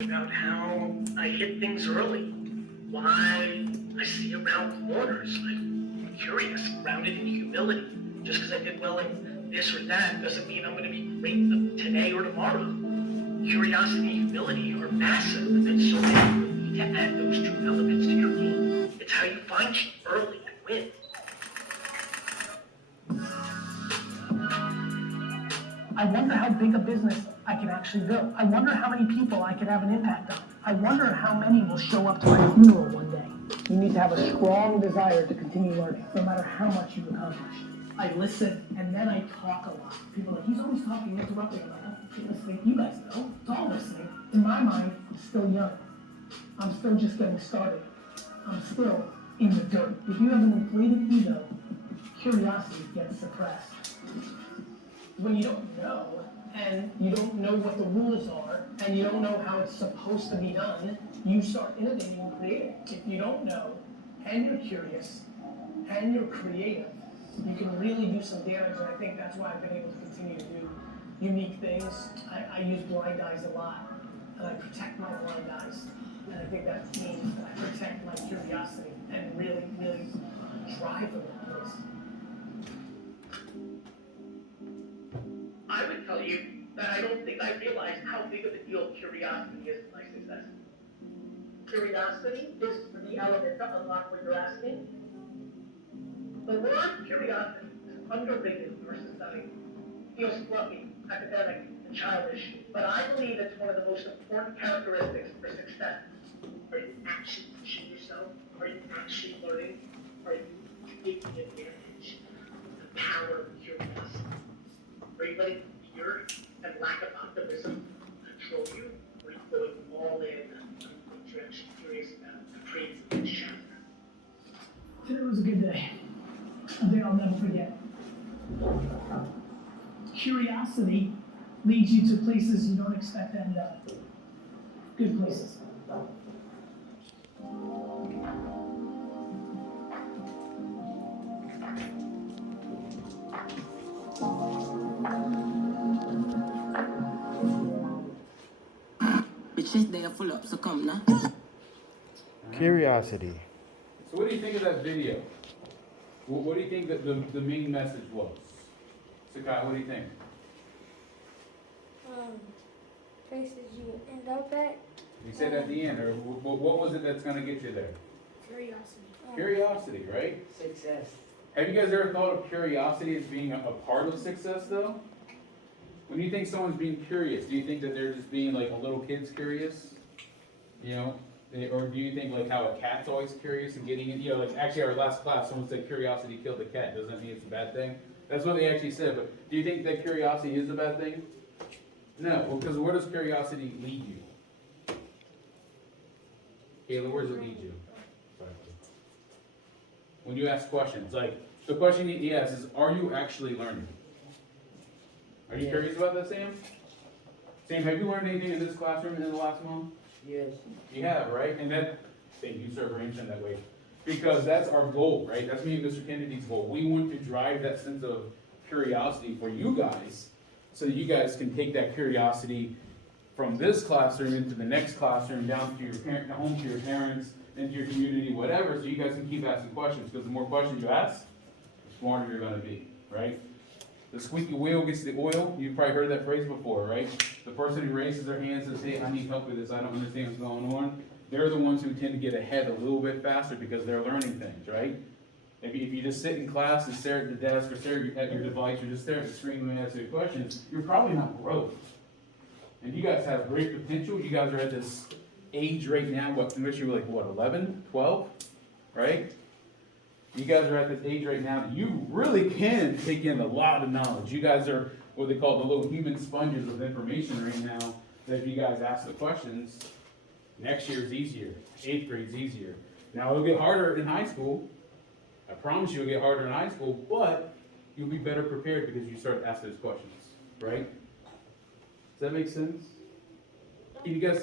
About how I hit things early, why I see around corners. I'm curious, grounded in humility. Just because I did well in this or that doesn't mean I'm going to be great today or tomorrow. Curiosity and humility are massive, and so many people need to add those two elements to your game. It's how you find it early and win. I wonder how big a business I can actually build. I wonder how many people I can have an impact on. I wonder how many will show up to my funeral one day. You need to have a strong desire to continue learning, no matter how much you've accomplished. I listen, and then I talk a lot. People are like, he's always talking, interrupting. I'm like, I'm listening. You guys know, it's all listening. In my mind, I'm still young. I'm still just getting started. I'm still in the dirt. If you have an inflated ego, curiosity gets suppressed. When you don't know, and you don't know what the rules are, and you don't know how it's supposed to be done, you start innovating and creating. If you don't know, and you're curious, and you're creative, you can really do some damage, and I think that's why I've been able to continue to do unique things. I use blind eyes a lot, and I protect my blind eyes, and I think that means that I protect my curiosity and really, really drive for that place. I would tell you that I don't think I realized how big of a deal curiosity is to my success. Curiosity is the element to unlock what you're asking. The word curiosity is underrated in our society. It feels fluffy, academic, and childish, but I believe it's one of the most important characteristics for success. Are you actually pushing yourself? Are you actually learning? Are you taking advantage of the power of curiosity? Are you letting fear and lack of optimism control you? Or are you going all in on what you're actually curious about to create the next chapter? Today was a good day. A day I'll never forget. Curiosity leads you to places you don't expect to end up. Good places. Bitches, they are full up, so come now. Curiosity. So what do you think of that video? What do you think that the main message was? Sakai, what do you think? Places you end up at. You said at the end, or what was it that's gonna get you there? Curiosity. Curiosity, right? Success. Have you guys ever thought of curiosity as being a part of success though? When you think someone's being curious, do you think that they're just being like a little kid's curious? You know? Or do you think like how a cat's always curious and getting in, you know, like actually our last class, someone said curiosity killed the cat. Doesn't that mean it's a bad thing? That's what they actually said, but do you think that curiosity is a bad thing? No, well, because where does curiosity lead you? Kayla, where does it lead you? Sorry. When you ask questions, like, the question he asks is, are you actually learning? Are you curious about that, Sam? Sam, have you learned anything in this classroom in the last month? Yes. You have, right? And that, thank you, sir, for answering that way. Because that's our goal, right? That's me and Mr. Kennedy's goal. We want to drive that sense of curiosity for you guys, so that you guys can take that curiosity from this classroom into the next classroom, down to your parent, home to your parents, into your community, whatever, so you guys can keep asking questions. Because the more questions you ask, the smarter you're gonna be, right? The squeaky wheel gets the oil. You've probably heard that phrase before, right? The person who raises their hands and says, hey, I need help with this, I don't understand what's going on. They're the ones who tend to get ahead a little bit faster because they're learning things, right? If you just sit in class and stare at the desk or stare at your device or just stare at the screen and answer questions, you're probably not growing. And you guys have great potential. You guys are at this age right now, unless you were like, what, 11, 12, right? You guys are at this age right now that you really can take in a lot of knowledge. You guys are what they call the little human sponges of information right now, that if you guys ask the questions, next year's easier, 8th grade's easier. Now it'll get harder in high school. I promise you it'll get harder in high school, but you'll be better prepared because you start to ask those questions, right? Does that make sense? Can you guys